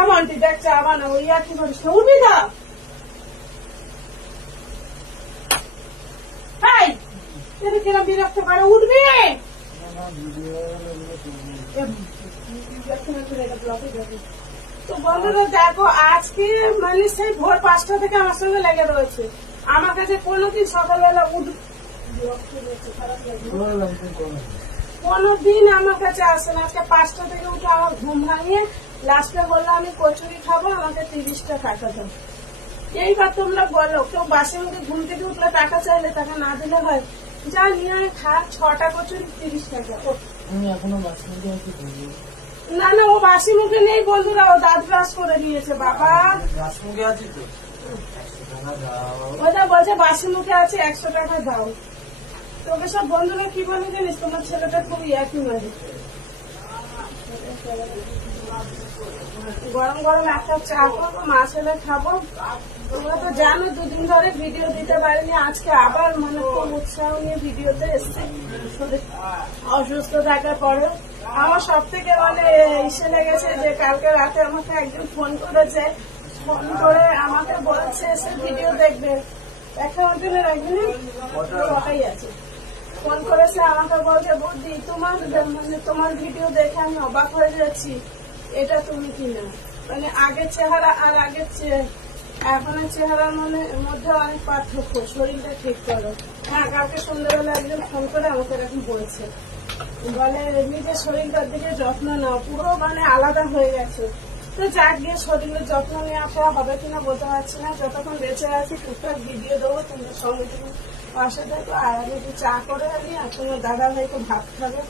কামান্টি দেখ চা বানাবো, ইয়া কি করিস না, উঠবি না? কিরম বিরক্ত করে, উঠবি? তো বন্ধুরা দেখো, আজকে মানে সেই ভোর 5টা থেকে আমার সঙ্গে লেগে রয়েছে। আমার কাছে কোনোদিন সকালবেলা কোনোদিন আমার কাছে আসে না। আজকে 5টা থেকে উঠে আমার ঘুম ভাঙিয়ে লাস্টে বললো আমি কচুরি খাবো, আমাকে 30টা টাকা দাও। এইবার তোমরা বলো, কেউ বাসে মুখে ঘুম থেকে উঠলে টাকা চাইলে টাকা না দিলে হয়? যা নিয়ে খা, 6টা কচুরি 30 টাকা। না না, ও বাসি মুখে নেই বন্ধুরা, ও দাঁত ব্রাশ করে নিয়েছে। বাবা ওটা বলছে বাসি মুখে আছে, 100 টাকা দাও। তোকে সব বন্ধুরা কি বলে জানিস, তোমার ছেলেটা খুব ইয়াকি মারে। গরম গরম একটা চা করবো, মা ছেলে খাবো। তোমরা তো জানো 2 দিন ধরে ভিডিও দিতে পারিনি, আজকে আবার মানে খুব উৎসাহ নিয়ে ভিডিওতে এসছে। অসুস্থ থাকার পরে আমার সব থেকে মানে ইসে লেগেছে যে কালকে রাতে আমাকে একজন ফোন করেছে, ফোন করে আমাকে বলছে এসে ভিডিও দেখবে। একটা অঞ্চলের একদিনে কথাই আছে, ফোন করেছে আমাকে বলছে বৌদি তোমার ভিডিও দেখে আমি অবাক হয়ে যাচ্ছি, এটা তুমি কিনা। মানে আগের চেহারা আর আগের এখনের চেহারার মধ্যে অনেক পার্থক্য, শরীরটা ঠিক করো। হ্যাঁ, কালকে সন্ধ্যাবেলা একজন ফোন করে আমাকে এরকম বলেছে, বলে নিজের শরীরটার দিকে যত্ন নাও, পুরো মানে আলাদা হয়ে গেছে। তো যাক গিয়ে শরীরের যত্ন নিয়ে আসা হবে কিনা বলতে পারছি না। যতক্ষণ বেঁচে আছি টুকটাক ভিডিও দেবো, তোমাদের সঙ্গে তুমি পাশে থাকো। আর আমি একটু চা করে আনি, আর তোমার দাদা ভাইকে ভাত খাবে।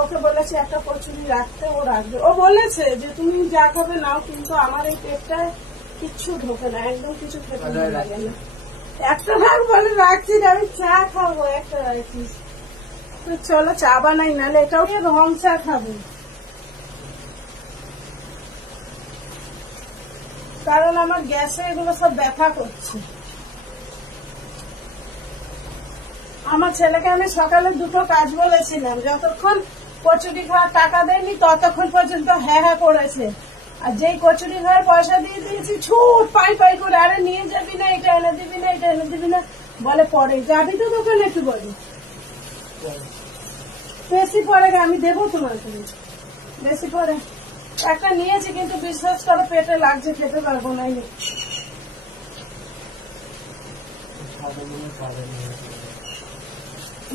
ওকে বলেছি একটা কচুরি রাখতে, ও রাখবে। ও বলেছে যে তুমি যা খাবে নাও, কিন্তু আমার এই পেটটায় কিচ্ছু ঢোকে না, একদম কিছু খেতে লাগে না। একটা ভাগ বলে রাখছি, আমি চা খাবো একটা রাখিস। চলো চা বানাই, নাহলে এটাও রং চা খাবো। কারণ আমার গ্যাসে এগুলো সব ব্যথা করছে। আমার ছেলেকে আমি সকালে 2টো কাজ বলেছিলাম, যতক্ষণ কচুরি খাওয়ার টাকা দেয়নি ততক্ষণ পর্যন্ত হ্যাঁ হ্যাঁ করেছে। আর যেই কচুরি খাওয়ার পয়সা দিয়ে দিয়েছি, ছুট পাই পাই করে, আরে নিয়ে যাবি না, এটা এনে দিবি না, এটা এনে দিবি না, বলে পরে যাবি তো দোকানে, একটু বলি বেশি পরে আমি দেবো তোমাকে, বেশি পরে। একটা নিয়েছি, কিন্তু বিশ্বাস করো পেটে লাগছে, খেতে পারবো না।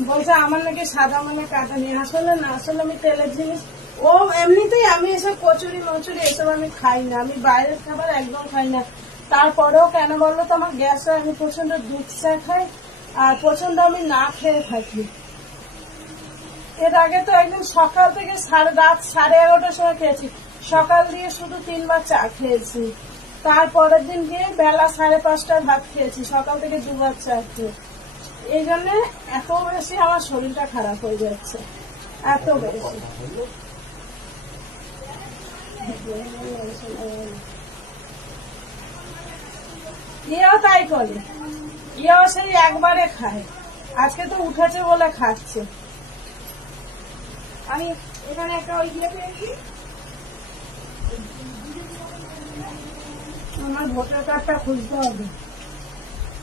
বলছে আমার নাকি সাদা মানে কাটা নিয়ে, আসলে না, আসলে আমি তেলের জিনিস, ও এমনিতেই আমি এসব কচুরি মচুরি এসব আমি খাই না, আমি বাইরের খাবার একদম খাই না। তারপরেও কেন বললো তো, আমার গ্যাস হয়, আমি প্রচন্ড দুধ চা খাই, আর প্রচন্ড আমি না খেয়ে থাকি। এর আগে তো একদম সকাল থেকে রাত 11:30টার সময় খেয়েছি, সকাল দিয়ে শুধু 3 বার চা খেয়েছি। তারপরের দিন গিয়ে বেলা 5:30টায় ভাত খেয়েছি, সকাল থেকে 2 বার চা খেয়ে। এই জন্য এত বেশি আমার শরীরটা খারাপ হয়ে যাচ্ছে, এত বেশি। ইয়েও তাই করে, ইয়েও সেই একবারে খায়, আজকে তো উঠেছে বলে খাচ্ছে। আমি এখানে একটা ওই দিয়ে পেয়েছি, আমার ভোটার কার্ডটা খুঁজতে হবে,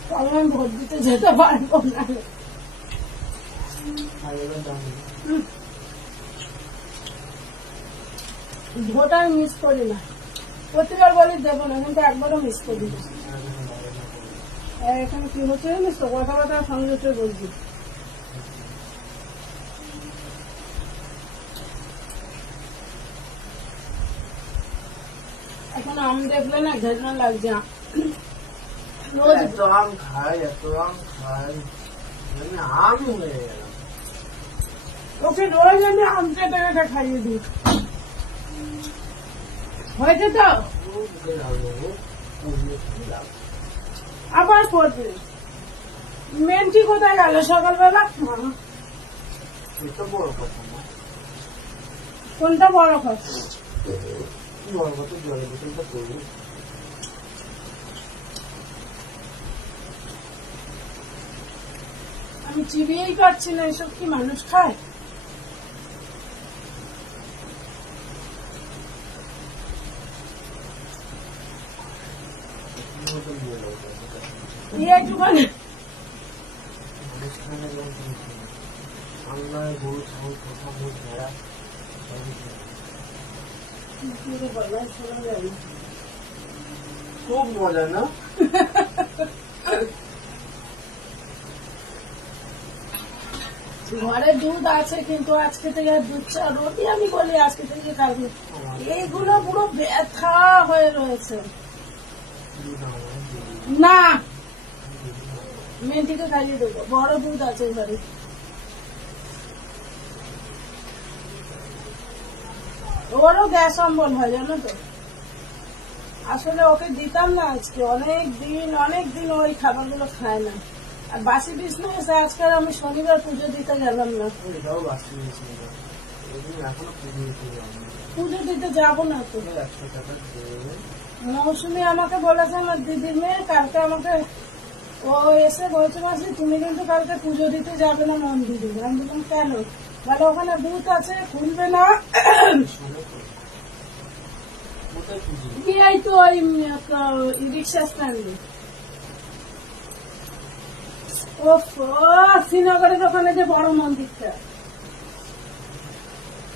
তবে আমি ভোট দিতে যেতে পারবো না। ভোট আমি মিস করি না, প্রতিবার বলি দেবো না, কিন্তু একবারও মিস করি না। এখানে কি হচ্ছে জানিস তো, কথাবার্তা সংযুক্ত বলছি। এখন আম দেখলে না ঘেটনা লাগছে, এত আম খাই, এত আম খাই, আম হয়ে গেল। ওকে রোজ আমি আম কেটে কেটে খাইয়ে দিই। হয়েছে তো, আবার করবে। মেনটি কোথায় গেল সকালবেলা? বড় কথা না, কোনটা বড় কথা? বড় কথা জলের বোতলটা করবো। আমি চিবিয়েই পাচ্ছি না, এসব কি মানুষ খায়? নতুন দিয়ে দেবো দিয়ে একটুখানি অনুষ্ঠানে যেমন আমরা গরু ছাগল পোষা মুখ ভেড়া খুব মজা না ঘরে দুধ আছে কিন্তু আজকে থেকে দুধ চা রুটি আমি বলি আজকে থেকে কালকে এইগুলো পুরো ব্যথা হয়ে রয়েছে। না মেয়েটিকে খাইয়ে দেবো, বড় দুধ আছে ঘরে। ওরও গ্যাস অম্বল হয় জানো তো। আসলে ওকে দিতাম না আজকে অনেক দিন ওই খাবারগুলো খায় না। আর বাসি বিজনেস আজকাল আমি শনিবার পুজো দিতে গেলাম না। এটাও বাঁচতে গেছি এখনো পুজো দিতে যাবো না তো। 100 টাকা দেবে মৌসুমি আমাকে বলেছে আমার দিদির মেয়ে কালকে আমাকে ও এসে বলছে মাসি তুমি কিন্তু কালকে পুজো দিতে যাবে না মন্দিরে। আমি বললাম কেন? বলে ওখানে বুথ আছে খুলবে না। এই তো ওই রিক্সা স্ট্যান্ডে। ও শ্রীনগরের ওখানে যে বড় মন্দিরটা,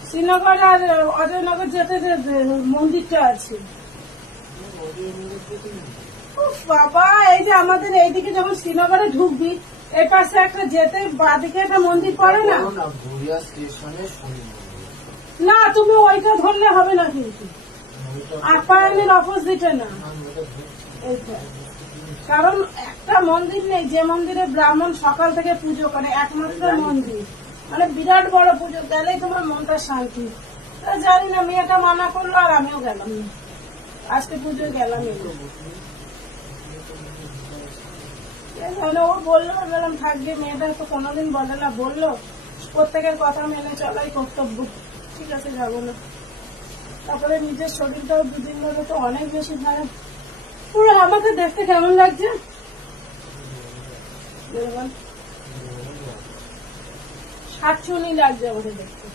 শ্রীনগর আর অজয়নগর যেতে যে মন্দিরটা আছে। বাবা এই যে আমাদের এইদিকে যখন শ্রীনগরে ঢুকবি এই পাশে একটা যেতে বাদিকে একটা মন্দির পড়ে না। না তুমি ওইটা ধরলে হবে না কিন্তু আপায়নের অপোজিটে না এইটা। কারণ একটা মন্দির নেই যে মন্দিরে ব্রাহ্মণ সকাল থেকে পুজো করে, একমাত্র মন্দির, মানে বিরাট বড় পুজো, গেলেই তোমার মনটা শান্তি। জানি না মেয়েটা মানা করলো আর আমিও গেলাম না, আজকে পুজো গেলাম। ও বললো বললাম থাকবে, মেয়েটা তো কোনোদিন বলে না, বললো প্রত্যেকের কথা মেনে চলাই কর্তব্য, ঠিক আছে যাবো না। তারপরে নিজের শরীরটাও দুদিন ধরে তো অনেক বেশি খারাপ। পুরো আমাকে দেখতে কেমন লাগছে শাকচুনি লাগছে আমাকে দেখতে।